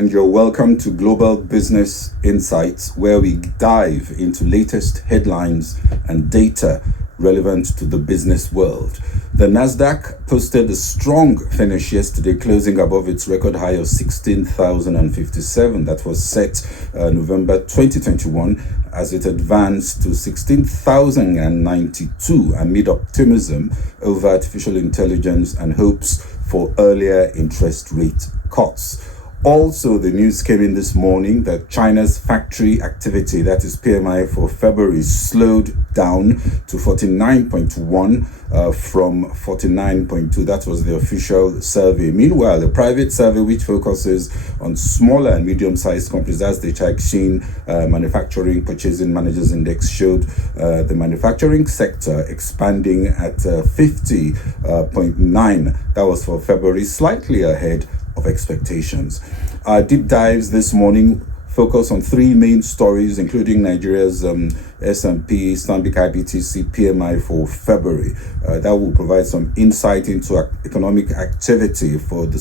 and you're welcome to Global Business Insights, where we dive into latest headlines and data relevant to the business world. The Nasdaq posted a strong finish yesterday, closing above its record high of 16,057 that was set November 2021, as it advanced to 16,092 amid optimism over artificial intelligence and hopes for earlier interest rate cuts. Also, the news came in this morning that China's factory activity, that is PMI for February, slowed down to 49.1 from 49.2. That was the official survey. Meanwhile, the private survey, which focuses on smaller and medium-sized companies, as the Caixin Manufacturing Purchasing Managers Index, showed the manufacturing sector expanding at 50.9. That was for February, slightly ahead of expectations. Our deep dives this morning focus on three main stories, including Nigeria's S&P, Stanbic IBTC PMI for February. That will provide some insight into economic activity for the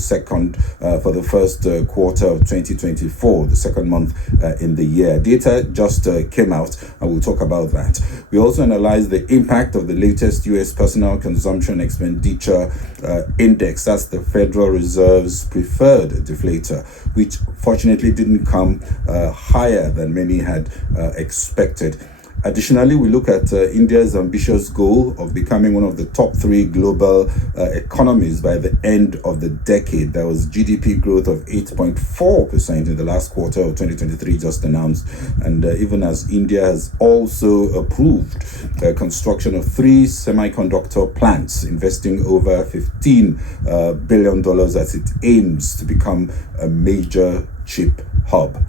first quarter of 2024, the second month in the year. Data just came out, and we'll talk about that. We also analyze the impact of the latest US Personal Consumption Expenditure Index. That's the Federal Reserve's preferred deflator, which fortunately didn't come higher than many had expected. Additionally, we look at India's ambitious goal of becoming one of the top three global economies by the end of the decade. There was GDP growth of 8.4% in the last quarter of 2023 just announced. And even as India has also approved the construction of 3 semiconductor plants, investing over $15 billion as it aims to become a major chip hub.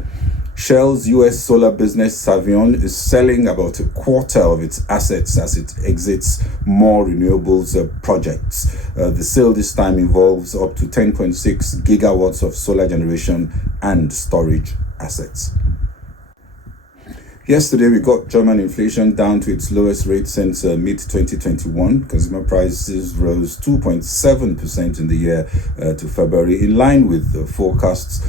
Shell's US solar business, Savion, is selling about a quarter of its assets as it exits more renewables projects. The sale this time involves up to 10.6 gigawatts of solar generation and storage assets. Yesterday, we got German inflation down to its lowest rate since mid-2021. Consumer prices rose 2.7% in the year to February, in line with the forecasts,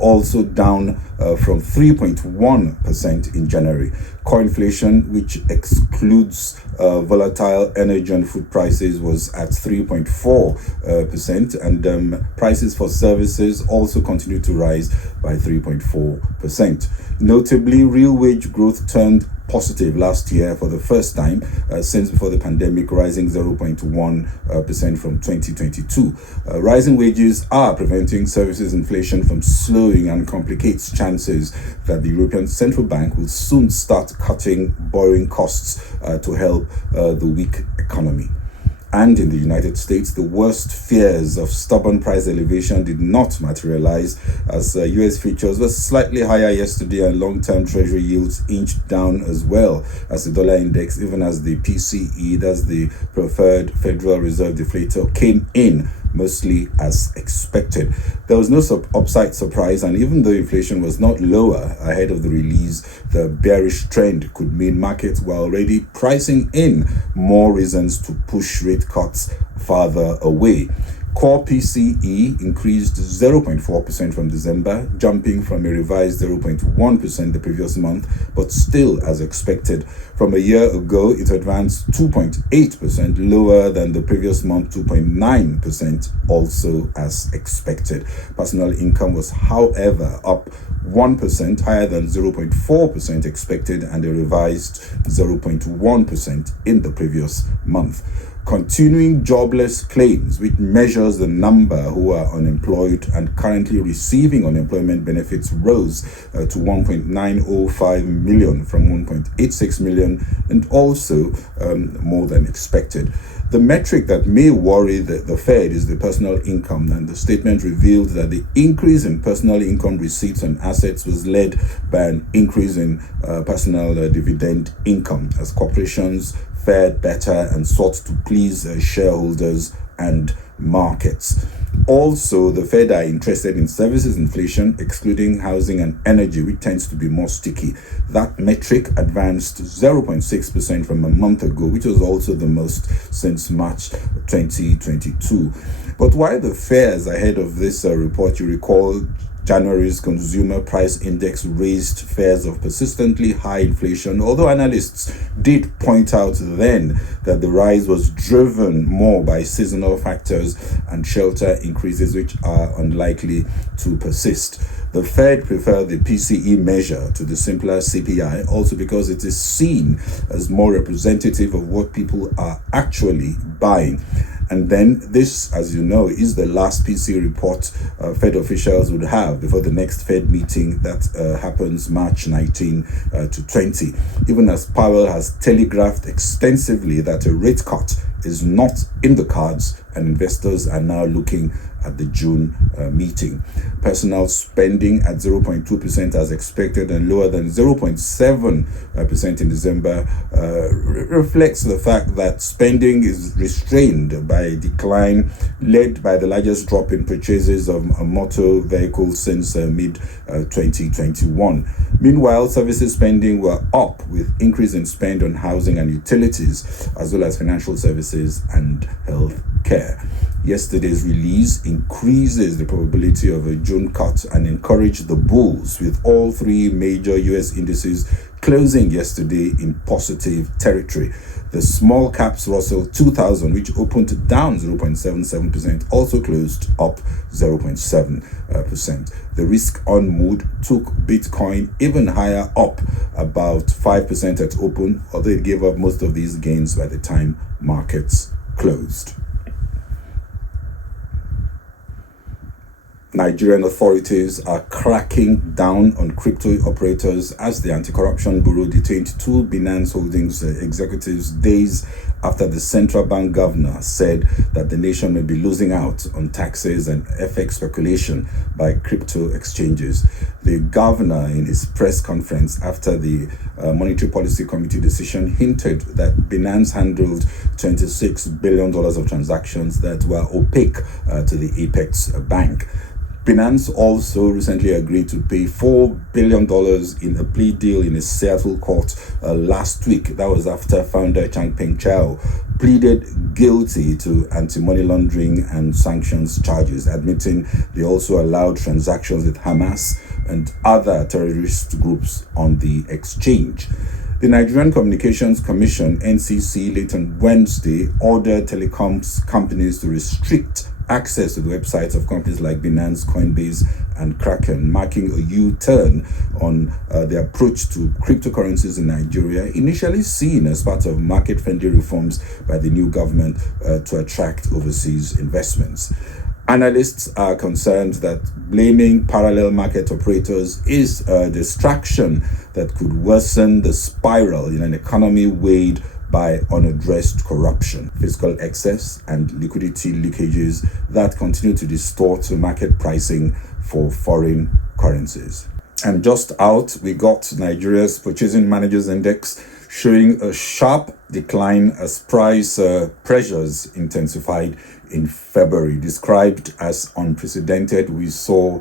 also down from 3.1% in January. Core inflation, which excludes volatile energy and food prices, was at 3.4%, and prices for services also continued to rise by 3.4%. Notably, real wage growth turned positive last year for the first time since before the pandemic, rising 0.1% from 2022. Rising wages are preventing services inflation from slowing and complicates chances that the European Central Bank will soon start cutting borrowing costs to help the weak economy. And in the United States, the worst fears of stubborn price elevation did not materialize, as US futures were slightly higher yesterday and long-term treasury yields inched down as well as the dollar index, even as the PCE, that's the preferred Federal Reserve deflator, came in mostly as expected. There was no upside surprise, and even though inflation was not lower ahead of the release, the bearish trend could mean markets were already pricing in more reasons to push rate cuts farther away. Core PCE increased 0.4% from December, jumping from a revised 0.1% the previous month, but still as expected. From a year ago, it advanced 2.8%, lower than the previous month 2.9%, also as expected. Personal income was, however, up 1%, higher than 0.4% expected, and a revised 0.1% in the previous month. Continuing jobless claims, which measures the number who are unemployed and currently receiving unemployment benefits, rose to 1.905 million from 1.86 million, and also more than expected. The metric that may worry the Fed is the personal income, and the statement revealed that the increase in personal income receipts and assets was led by an increase in personal dividend income, as corporations fared better and sought to please shareholders and markets. Also, the Fed are interested in services inflation, excluding housing and energy, which tends to be more sticky. That metric advanced 0.6% from a month ago, which was also the most since March 2022. But while the fears ahead of this report, you recall, January's consumer price index raised fears of persistently high inflation, although analysts did point out then that the rise was driven more by seasonal factors and shelter increases, which are unlikely to persist. The Fed preferred the PCE measure to the simpler CPI, also because it is seen as more representative of what people are actually buying. And then this, as you know, is the last PCE report Fed officials would have before the next Fed meeting that happens March 19 to 20. Even as Powell has telegraphed extensively that a rate cut is not in the cards, and investors are now looking at the June meeting. Personal spending at 0.2% as expected and lower than 0.7% in December reflects the fact that spending is restrained by a decline led by the largest drop in purchases of motor vehicles since mid-2021. Meanwhile, services spending were up with increase in spend on housing and utilities, as well as financial services and health care. Yesterday's release increases the probability of a June cut and encouraged the bulls, with all three major US indices closing yesterday in positive territory. The small caps Russell 2000, which opened down 0.77%, also closed up 0.7%. The risk-on mood took Bitcoin even higher, up about 5% at open, although it gave up most of these gains by the time markets closed. Nigerian authorities are cracking down on crypto operators as the Anti-Corruption Bureau detained two Binance Holdings executives days after the central bank governor said that the nation may be losing out on taxes and FX speculation by crypto exchanges. The governor, in his press conference after the Monetary Policy Committee decision, hinted that Binance handled $26 billion of transactions that were opaque to the Apex Bank. Binance also recently agreed to pay $4 billion in a plea deal in a Seattle court last week. That was after founder Changpeng Zhao pleaded guilty to anti-money laundering and sanctions charges, admitting they also allowed transactions with Hamas and other terrorist groups on the exchange. The Nigerian Communications Commission, NCC, late on Wednesday ordered telecoms companies to restrict access to the websites of companies like Binance, Coinbase, and Kraken, marking a U-turn on the approach to cryptocurrencies in Nigeria, initially seen as part of market-friendly reforms by the new government to attract overseas investments. Analysts are concerned that blaming parallel market operators is a distraction that could worsen the spiral in an economy weighed by unaddressed corruption, fiscal excess, and liquidity leakages that continue to distort market pricing for foreign currencies. And just out, we got Nigeria's Purchasing Managers Index showing a sharp decline as price pressures intensified in February. Described as unprecedented, we saw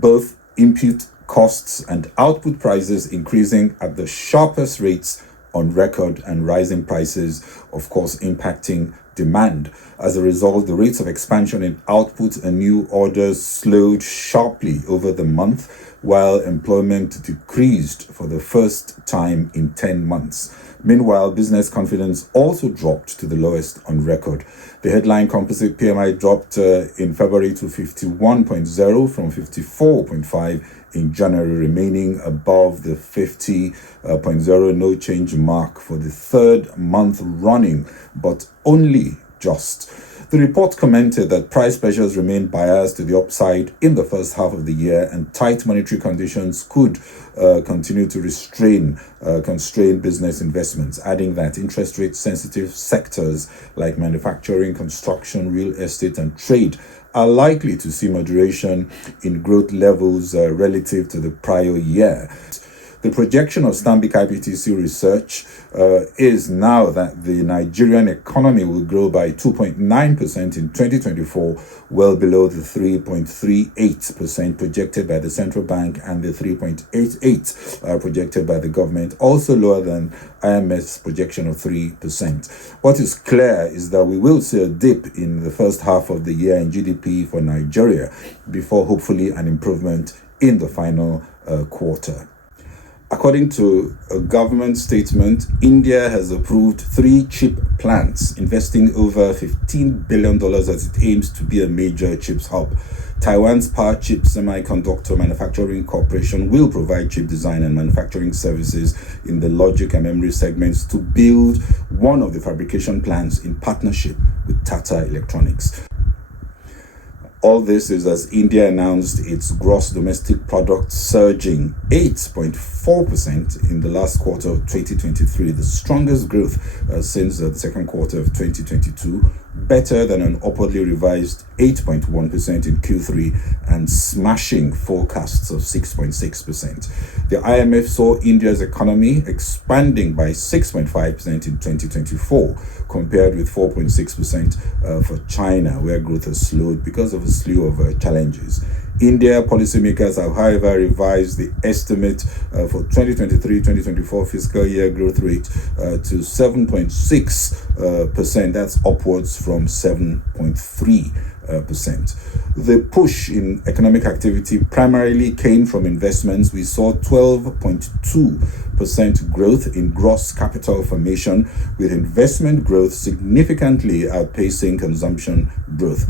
both input costs and output prices increasing at the sharpest rates on record, and rising prices, of course, impacting demand. As a result, the rates of expansion in output and new orders slowed sharply over the month, while employment decreased for the first time in 10 months. Meanwhile, business confidence also dropped to the lowest on record. The headline composite PMI dropped in February to 51.0 from 54.5 in January, remaining above the 50.0 no change mark for the third month running, but only just. The report commented that price pressures remain biased to the upside in the first half of the year, and tight monetary conditions could continue to constrain business investments, adding that interest rate sensitive sectors like manufacturing, construction, real estate, and trade are likely to see moderation in growth levels relative to the prior year. The projection of Stanbic IBTC Research is now that the Nigerian economy will grow by 2.9% in 2024, well below the 3.38% projected by the central bank and the 3.88% projected by the government, also lower than IMF's projection of 3%. What is clear is that we will see a dip in the first half of the year in GDP for Nigeria before hopefully an improvement in the final quarter. According to a government statement, India has approved 3 chip plants, investing over $15 billion as it aims to be a major chips hub. Taiwan's Power Chip Semiconductor Manufacturing Corporation will provide chip design and manufacturing services in the logic and memory segments to build one of the fabrication plants in partnership with Tata Electronics. All this is as India announced its gross domestic product surging 8.4% in the last quarter of 2023, the strongest growth since the second quarter of 2022, better than an upwardly revised 8.1% in Q3 and smashing forecasts of 6.6%. The IMF saw India's economy expanding by 6.5% in 2024, compared with 4.6% for China, where growth has slowed because of a slew of challenges. India policymakers have, however, revised the estimate for 2023-2024 fiscal year growth rate to 7.6%. That's upwards from 7.3%. The push in economic activity primarily came from investments. We saw 12.2% growth in gross capital formation, with investment growth significantly outpacing consumption growth.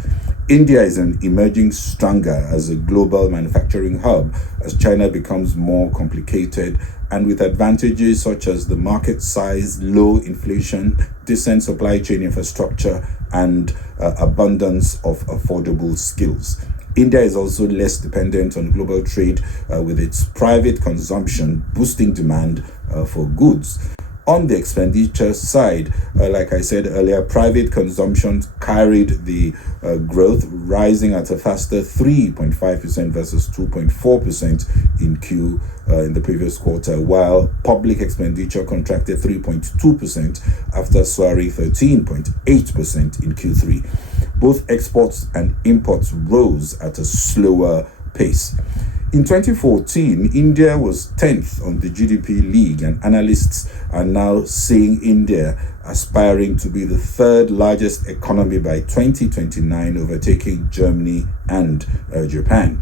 India is emerging stronger as a global manufacturing hub as China becomes more complicated, and with advantages such as the market size, low inflation, decent supply chain infrastructure, and abundance of affordable skills. India is also less dependent on global trade, with its private consumption boosting demand for goods. On the expenditure side, like I said earlier, private consumption carried the growth, rising at a faster 3.5% versus 2.4% in the previous quarter, while public expenditure contracted 3.2% after soaring 13.8% in Q3. Both exports and imports rose at a slower pace. In 2014, India was 10th on the GDP league, and analysts are now seeing India aspiring to be the 3rd largest economy by 2029, overtaking Germany and Japan.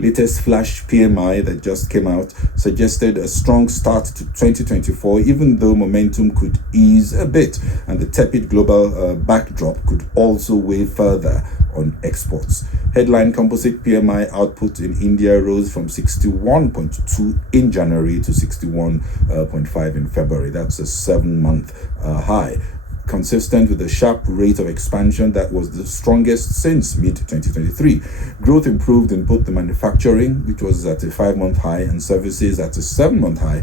Latest flash PMI that just came out suggested a strong start to 2024, even though momentum could ease a bit and the tepid global backdrop could also weigh further on exports. Headline composite PMI output in India rose from 61.2 in January to 61.5 in February. That's a 7-month high, consistent with the sharp rate of expansion that was the strongest since mid-2023. Growth improved in both the manufacturing, which was at a 5-month high, and services at a 7-month high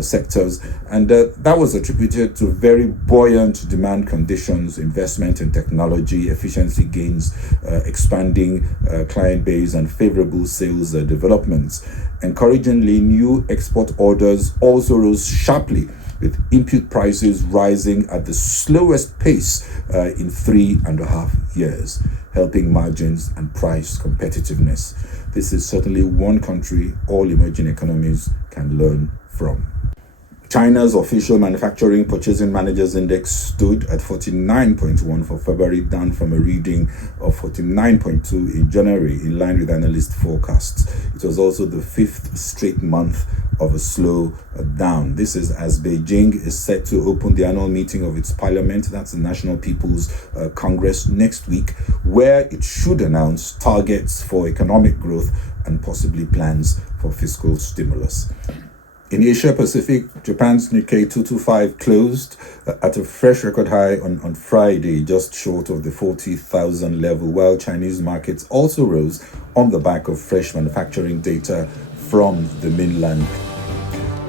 sectors, and that was attributed to very buoyant demand conditions, investment in technology, efficiency gains, expanding client base, and favorable sales developments. Encouragingly, new export orders also rose sharply, with input prices rising at the slowest pace in 3.5 years, helping margins and price competitiveness. This is certainly one country all emerging economies can learn from. China's official manufacturing purchasing managers index stood at 49.1 for February, down from a reading of 49.2 in January, in line with analyst forecasts. It was also the 5th straight month of a slow down. This is as Beijing is set to open the annual meeting of its parliament, that's the National People's Congress, next week, where it should announce targets for economic growth and possibly plans for fiscal stimulus. In Asia Pacific, Japan's Nikkei 225 closed at a fresh record high on Friday, just short of the 40,000 level, while Chinese markets also rose on the back of fresh manufacturing data from the mainland.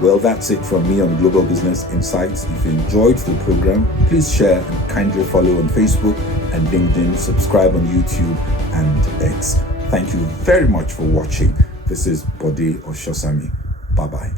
Well, that's it from me on Global Business Insights. If you enjoyed the program, please share and kindly follow on Facebook and LinkedIn, subscribe on YouTube and X. Thank you very much for watching. This is Bode Oshosami. Bye-bye.